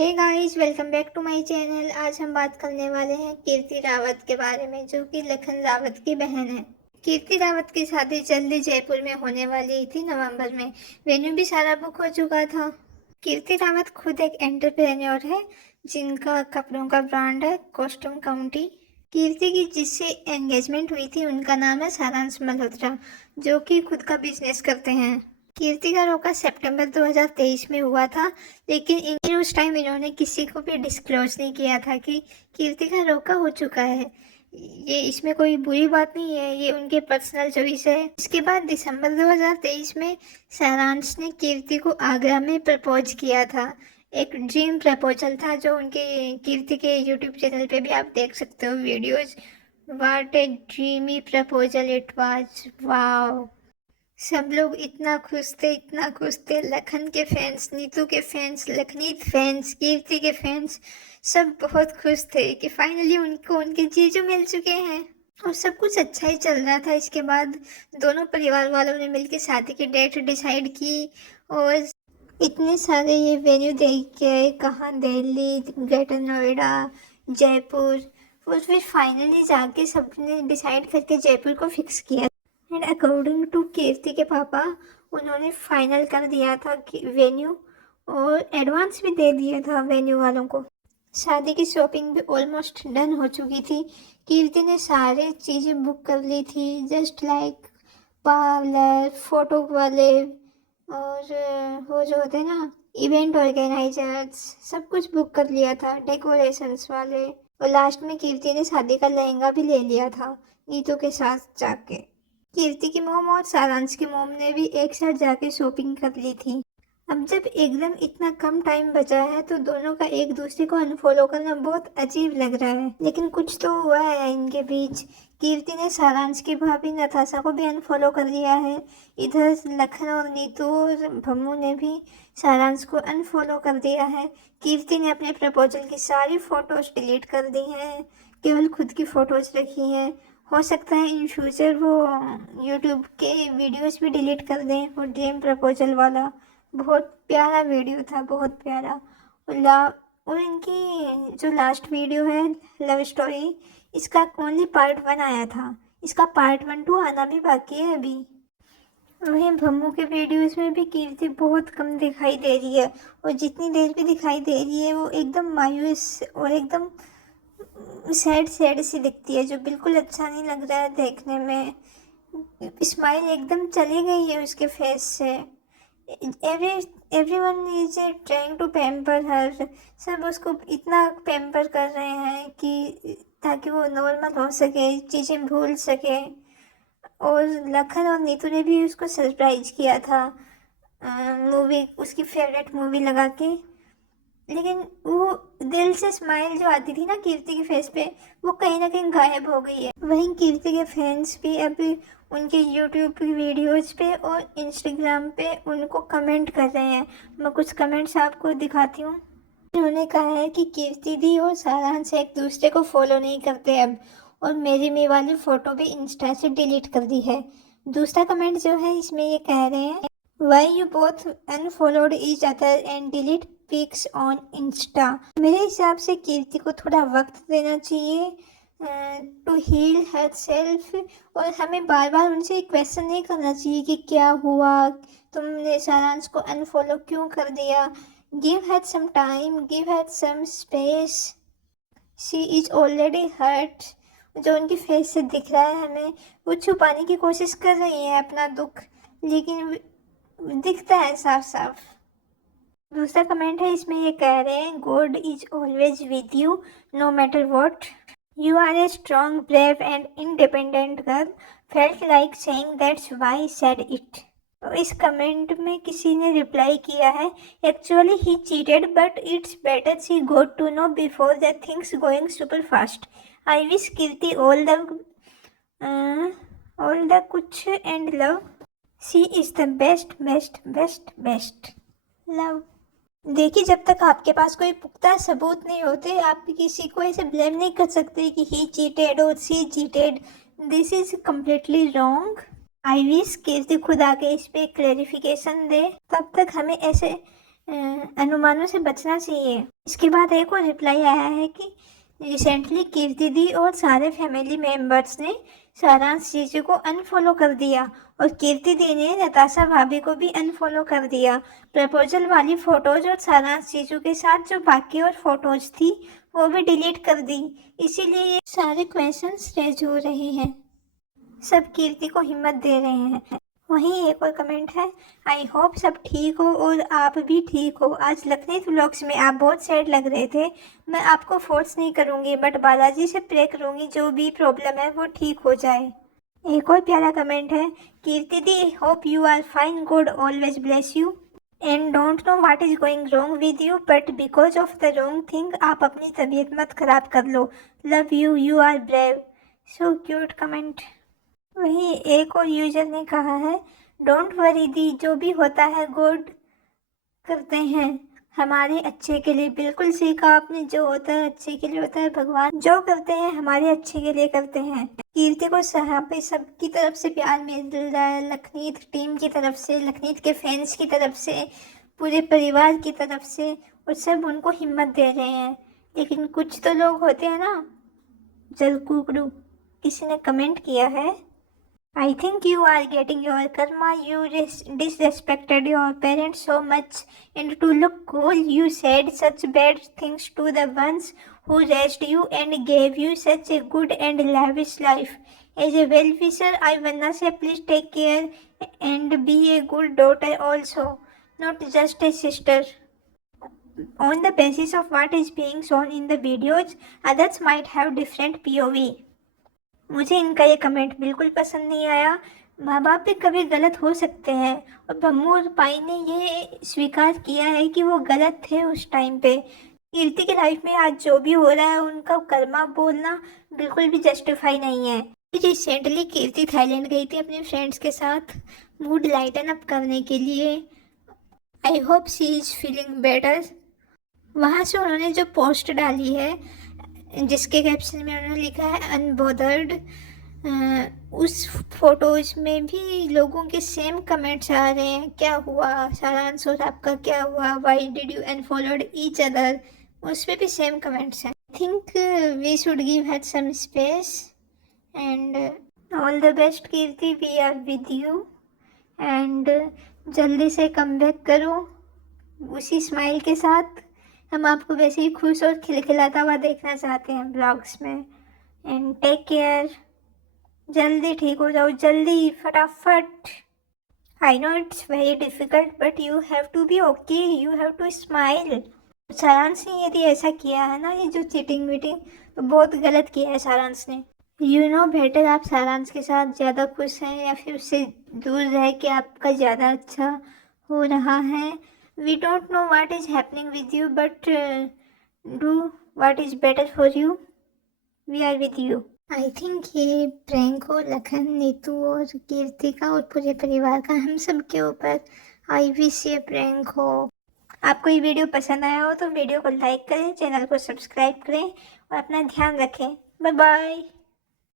Hey guys, welcome back to my channel. आज हम बात करने वाले हैं कीर्ति रावत के बारे में, जो कि लखन रावत की बहन है। कीर्ति रावत की शादी जल्दी जयपुर में होने वाली थी नवंबर में। वेन्यू भी सारा बुक हो चुका था। कीर्ति रावत खुद एक एंटरप्रेन्योर है, जिनका कपड़ों का ब्रांड है कॉस्ट्यूम काउंटी। कीर्ति की जिससे एंगेजमेंट हुई थी उनका नाम है सारांश मल्होत्रा, जो कि खुद का बिजनेस करते हैं। कीर्ति का रोका सितंबर 2023 में हुआ था, लेकिन उस टाइम इन्होंने किसी को भी डिस्क्लोज नहीं किया था कि कीर्ति का रोका हो चुका है। ये इसमें कोई बुरी बात नहीं है, ये उनके पर्सनल चॉइस है। इसके बाद दिसंबर 2023 में सारांश ने कीर्ति को आगरा में प्रपोज किया था। एक ड्रीम प्रपोजल था, जो उनके कीर्ति के यूट्यूब चैनल पे भी आप देख सकते हो videos. What A dreamy proposal it was, wow. सब लोग इतना खुश थे। लखन के फैंस, नीतू के फैंस, लखनीत फैंस, कीर्ति के फैंस, सब बहुत खुश थे कि फाइनली उनको उनके जीजू मिल चुके हैं और सब कुछ अच्छा ही चल रहा था। इसके बाद दोनों परिवार वालों ने मिलकर शादी की डेट डिसाइड की और इतने सारे ये वेन्यू देख के आए, कहाँ, दिल्ली, ग्रेटर नोएडा, जयपुर। और फिर फाइनली जाके सबने डिसाइड करके जयपुर को फिक्स किया। एंड अकॉर्डिंग टू कीर्ति के पापा, उन्होंने फाइनल कर दिया था कि वेन्यू, और एडवांस भी दे दिया था वेन्यू वालों को। शादी की शॉपिंग भी ऑलमोस्ट डन हो चुकी थी। कीर्ति ने सारी चीज़ें बुक कर ली थी, जस्ट लाइक पार्लर, फोटो वाले, और वो जो होते हैं ना इवेंट ऑर्गेनाइजर्स, सब कुछ बुक कर लिया था, डेकोरेशंस वाले। और लास्ट में कीर्ति ने शादी का लहंगा भी ले लिया था नीतू के साथ जाके। कीर्ति की मोम और सारांश की मोम ने भी एक साथ जाके शॉपिंग कर ली थी। अब जब एकदम इतना कम टाइम बचा है तो दोनों का एक दूसरे को अनफॉलो करना बहुत अजीब लग रहा है, लेकिन कुछ तो हुआ है इनके बीच। कीर्ति ने सारांश की भाभी नताशा को भी अनफॉलो कर दिया है। इधर लखन और नीतू और भम्मू ने भी सारांश को अनफॉलो कर दिया है। कीर्ति ने अपने प्रपोजल की सारी फोटोज डिलीट कर दी हैं, केवल खुद की फोटोज रखी हैं। हो सकता है इन फ्यूचर वो यूट्यूब के वीडियोस भी डिलीट कर दें। वो ड्रीम प्रपोजल वाला बहुत प्यारा वीडियो था, बहुत प्यारा। और इनकी जो लास्ट वीडियो है लव स्टोरी, इसका ओनली पार्ट 1 आया था, इसका पार्ट 1, 2 आना भी बाकी है अभी। वहीं भम्मू के वीडियोस में भी कीर्ति बहुत कम दिखाई दे रही है, और जितनी देर भी दिखाई दे रही है वो एकदम मायूस और एकदम सैड सैड सी दिखती है, जो बिल्कुल अच्छा नहीं लग रहा है देखने में। स्माइल एकदम चली गई है उसके फेस से। Everyone is trying to pamper her. सब उसको इतना पैम्पर कर रहे हैं कि ताकि वो नॉर्मल हो सके, चीज़ें भूल सके। और लखन और नीतू ने भी उसको सरप्राइज किया था मूवी, उसकी फेवरेट मूवी लगा के। लेकिन वो दिल से स्माइल जो आती थी ना कीर्ति के फेस पे, वो कहीं ना कहीं गायब हो गई है। वहीं कीर्ति के फैंस भी अभी उनके यूट्यूब की वीडियोस पे और इंस्टाग्राम पे उनको कमेंट कर रहे हैं। मैं कुछ कमेंट्स आपको दिखाती हूँ। उन्होंने कहा है कि कीर्ति दी और सारांश एक दूसरे को फॉलो नहीं करते अब, और मेरी मी वाली फ़ोटो भी इंस्टा से डिलीट कर दी है। दूसरा कमेंट जो है इसमें ये कह रहे हैं, why you both unfollowed each other and delete pics on insta. मेरे हिसाब से कीर्ति को थोड़ा वक्त देना चाहिए टू हील हर सेल्फ, और हमें बार बार उनसे क्वेश्चन नहीं करना चाहिए कि क्या हुआ, तुमने सारांश को अनफॉलो क्यों कर दिया। Give her some time, give her some space, she is already hurt. जो उनकी फेस से दिख रहा है हमें, वो छुपाने की कोशिश कर रही है अपना दुख, लेकिन दिखता है साफ साफ। दूसरा कमेंट है इसमें ये कह रहे हैं, God is always with you no matter what, you are a strong, brave and independent girl, felt like saying that's why said it. तो इस कमेंट में किसी ने रिप्लाई किया है, actually he cheated but it's better she got to know before the things going super fast. I wish Kirti all the कुछ and love, she is the best best best best love. देखिए, जब तक आपके पास कोई पुख्ता सबूत नहीं होते, आप किसी को ऐसे ब्लेम नहीं कर सकते कि ही चीटेड और she cheated. This is completely wrong. I wish Kirti खुद आके इस पे क्लेरिफिकेशन दे। तब तक हमें ऐसे अनुमानों से बचना चाहिए। इसके बाद एक और रिप्लाई आया है कि रिसेंटली कीर्ति दी और सारे फैमिली मेंबर्स ने सारांश जीजू को अनफॉलो कर दिया और कीर्ति दी ने नताशा भाभी को भी अनफॉलो कर दिया। प्रपोजल वाली फोटोज और सारांश जीजू के साथ जो बाकी और फोटोज थी वो भी डिलीट कर दी। इसीलिए ये सारे क्वेश्चंस रेज हो रहे हैं, सब कीर्ति को हिम्मत दे रहे हैं। वहीं एक और कमेंट है, आई होप सब ठीक हो और आप भी ठीक हो। आज लखनऊ व्लॉग्स में आप बहुत सैड लग रहे थे। मैं आपको फोर्स नहीं करूँगी बट बालाजी से प्रे करूँगी जो भी प्रॉब्लम है वो ठीक हो जाए। एक और प्यारा कमेंट है, कीर्ति दी hope you are fine, God always bless you and don't know what is going wrong with you but because of the wrong thing आप अपनी तबीयत मत खराब कर लो। Love you, you are brave. So cute comment. वहीं एक और यूजर ने कहा है, डोंट वरी दी, जो भी होता है गॉड करते हैं हमारे अच्छे के लिए। बिल्कुल सही कहा आपने, जो होता है अच्छे के लिए होता है। भगवान जो करते हैं हमारे अच्छे के लिए करते हैं। कीर्ति को यहाँ पे सबकी तरफ से प्यार मिल रहा है, लखनीत टीम की तरफ से, लखनीत के फैंस की तरफ से, पूरे परिवार की तरफ से, और सब उनको हिम्मत दे रहे हैं। लेकिन कुछ तो लोग होते हैं ना जलकुकड़ू। किसी ने कमेंट किया है, I think you are getting your karma. You disrespected your parents so much, and to look cool, you said such bad things to the ones who raised you and gave you such a good and lavish life. As a well-wisher, I wanna say please take care and be a good daughter also, not just a sister. On the basis of what is being shown in the videos, others might have different POV. मुझे इनका ये comment बिल्कुल पसंद नहीं आया। माँ बाप भी कभी गलत हो सकते हैं और बम्मू और पाई ने ये स्वीकार किया है कि वो गलत थे उस टाइम पे। कीर्ति की लाइफ में आज जो भी हो रहा है उनका कर्मा बोलना बिल्कुल भी जस्टिफाई नहीं है। रिसेंटली कीर्ति थाईलैंड गई थी अपने फ्रेंड्स के साथ मूड लाइटन अप करने के लिए। I hope she is feeling better. वहाँ से उन्होंने जो पोस्ट डाली है जिसके कैप्शन में उन्होंने लिखा है अनबोदर्ड, उस फोटोज में भी लोगों के सेम कमेंट्स आ रहे हैं, क्या हुआ सारांश और आपका क्या हुआ, why did you unfollowed each other, उस पर भी सेम कमेंट्स हैं। I think we should give her some space and all the best Kirti, we are with you and जल्दी से कम बैक करो उसी स्माइल के साथ। हम आपको वैसे ही खुश और खिलखिलाता हुआ देखना चाहते हैं ब्लॉग्स में। एंड टेक केयर, जल्दी ठीक हो जाओ, जल्दी फटाफट। I know it's very difficult but you have to be okay, you have to smile. Saransh ने यदि ऐसा किया है ना, ये जो चीटिंग वीटिंग, तो बहुत गलत किया है सारांश ने। यू नो बेटर आप सारांश के साथ ज़्यादा खुश हैं या फिर उससे दूर रह के आपका ज़्यादा अच्छा हो रहा है। We don't know what is happening with you, but do what is better for you. We are with you. I think ये प्रैंक हो लखन, नीतू और कीर्ति का और पूरे परिवार का, हम सब के ऊपर। आई विश ये प्रैंक हो। आपको ये वीडियो पसंद आया हो तो वीडियो को लाइक करें, चैनल को सब्सक्राइब करें और अपना ध्यान रखें। Bye bye.